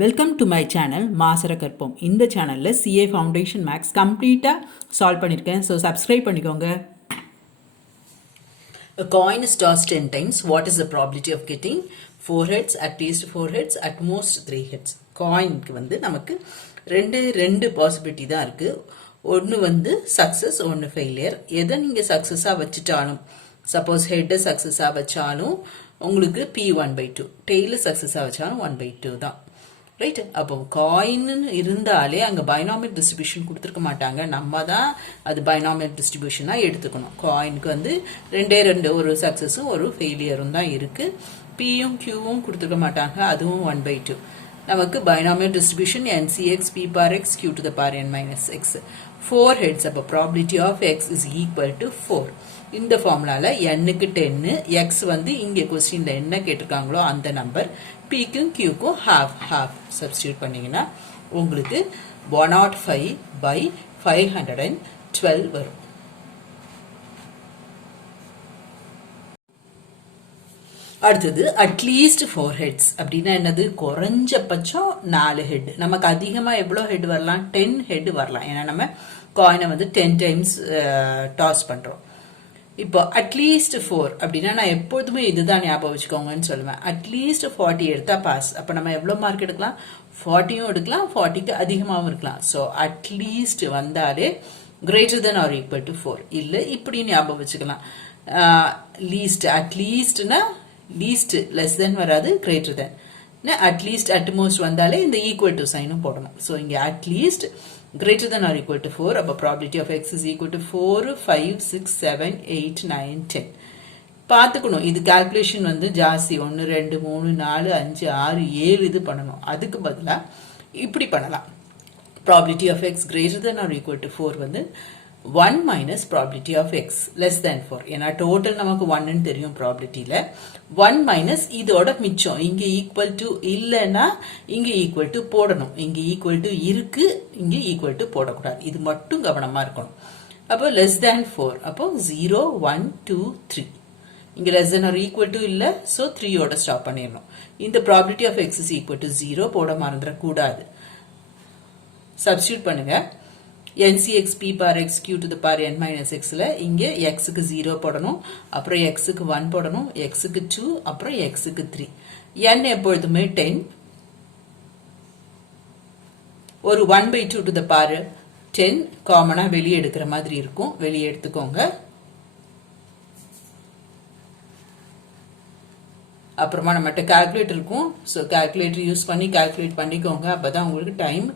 Welcome to my channel மாசரகற்போம். இந்த சேனலில் சிஏ ஃபவுண்டேஷன் மேக்ஸ் கம்ப்ளீட்டாக சால்வ் பண்ணியிருக்கேன். ஸோ சப்ஸ்கிரைப் பண்ணிக்கோங்க. A coin is tossed 10 times. What is the probability of getting 4 heads, at least 4 heads, at most 3 heads? காயினுக்கு வந்து நமக்கு ரெண்டு possibility தான் இருக்குது. ஒன்று வந்து சக்ஸஸ், ஒன்று ஃபெயிலியர். எதை நீங்கள் சக்ஸஸாக வச்சுட்டாலும், சப்போஸ் ஹெட்டை சக்ஸஸாக வச்சாலும் உங்களுக்கு P1/2, டெய்லு சக்ஸஸாக வச்சாலும் 1/2 தான். ரைட். அப்போ காயின் இருந்தாலே அங்கே பைனாமியல் டிஸ்ட்ரிபியூஷன் கொடுத்துருக்க மாட்டாங்க. நம்ம தான் அது பைனாமியல் டிஸ்ட்ரிபியூஷனாக எடுத்துக்கணும். காயினுக்கு வந்து ரெண்டு ஒரு சக்ஸஸும் ஒரு ஃபெயிலியரும் தான் இருக்குது. பியும் கியூவும் கொடுத்துருக்க மாட்டாங்க, அதுவும் 1/2. நமக்கு binomial distribution NCX P par X Q to the power n minus X. 4 heads. அப்போ probability of X is equal to 4. இந்த ஃபார்முலால nக்கு 10, X வந்து இங்கே கொஸ்டின்ல என்ன கேட்டிருக்காங்களோ அந்த நம்பர், Pக்கும் Qக்கும் half சப்ஸ்டியூட் பண்ணீங்கன்னா உங்களுக்கு 105/512 வரும். அடுத்தது அட்லீஸ்ட் 4 ஹெட்ஸ் அப்படின்னா என்னது? குறைஞ்சபட்சம் 4 ஹெட். நமக்கு அதிகமாக எவ்வளோ ஹெட் வரலாம்? 10 ஹெட் வரலாம். ஏன்னா நம்ம காயினை வந்து 10 டைம்ஸ் டாஸ் பண்ணுறோம். இப்போ அட்லீஸ்ட் 4 அப்படின்னா நான் எப்போதுமே இதுதான் ஞாபகம் வச்சுக்கோங்கன்னு சொல்லுவேன். அட்லீஸ்ட் 40 எடுத்தா பாஸ். அப்போ நம்ம எவ்வளோ மார்க் எடுக்கலாம்? 40யும் எடுக்கலாம், 40க்கு அதிகமாகவும் இருக்கலாம். ஸோ அட்லீஸ்ட் வந்தாலே greater than or equal to 4. இல்லை இப்படி ஞாபகம் வச்சுக்கலாம். லீஸ்ட், அட்லீஸ்ட்னா லீஸ்ட் லெஸ் தென் வராது, கிரேட்டர் தென். அட்லீஸ்ட் அட்மோஸ்ட் வந்தாலே இந்த ஈக்குவல் டு சைனும் போடணும். ஸோ இங்கே at least greater than or equal to 4. அப்போ probability of X is equal to 4, 5, 6, 7, 8, 9, 10. பார்த்துக்கணும், இது கால்குலேஷன் வந்து ஜாஸ்தி. 1, 2, 3, 4, 5, 6, 7 இது பண்ணணும். அதுக்கு பதிலாக இப்படி பண்ணலாம். probability of X greater than or equal to 4 வந்து 1 minus probability of X less than 4. ஏன்னா டோட்டல் நமக்கு 1ன்னு தெரியும் ப்ராபிலிட்டியில். 1 minus இதோட மிச்சம். இங்கே ஈக்குவல் டு இல்லைன்னா இங்கே ஈக்குவல் டு போடணும். இங்கே ஈக்குவல் டு இருக்கு, இங்கே ஈக்குவல் டு போடக்கூடாது. இது மட்டும் கவனமாக இருக்கணும். அப்போ லெஸ் தேன் 4. அப்போ 0, 1, 2, 3. இங்கே less than or equal to இல்லை, ஸோ 3யோட ஸ்டாப் பண்ணிடணும். இந்த probability of X is equal to 0 போட மறந்துடக்கூடாது. சப்ஸ்டியூட் பண்ணுங்க. NCX P par X Q to the power n minus Xல இங்கே Xக்கு 0 போடணும், அப்புறம் Xக்கு 1 போடணும், Xக்கு 2, அப்புறம் Xக்கு 3. n எப்பொழுதுமே 10. ஒரு 1/2 to the power 10 காமனா வெளியே எடுக்கிற மாதிரி இருக்கும். வெளியே எடுத்துக்கோங்க. அப்புறமா நம்மகிட்ட கால்குலேட்டர் இருக்கும். ஸோ கால்குலேட்டர் யூஸ் பண்ணி கால்குலேட் பண்ணிக்கோங்க. அப்பதான் உங்களுக்கு டைம்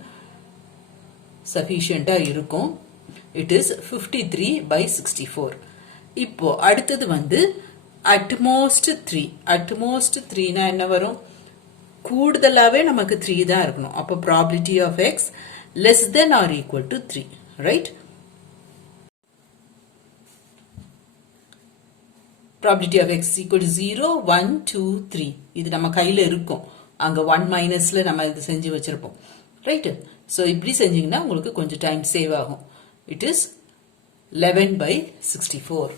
சஃபிஷியண்டாக இருக்கும். It is 53/64. இப்போ அடுத்தது வந்து அட்மோஸ்ட் 3. அட்மோஸ்ட் 3னா என்ன வரும்? கூடுதலாகவே நமக்கு 3 தான் இருக்கணும். அப்போ probability of X less than or equal to 3. Right. Probability of X equal to 0, 1, 2, 3. இது நம்ம கையில் இருக்கும். அங்கே 1 மைனஸில் நம்ம இது செஞ்சு வச்சிருப்போம். ரைட்டு. ஸோ இப்படி செஞ்சீங்கன்னா உங்களுக்கு கொஞ்சம் டைம் சேவ் ஆகும். It is 11/64.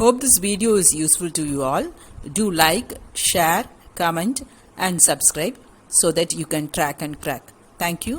Hope this video is useful to you all. Do like, share, comment and subscribe so that you can track and crack. Thank you.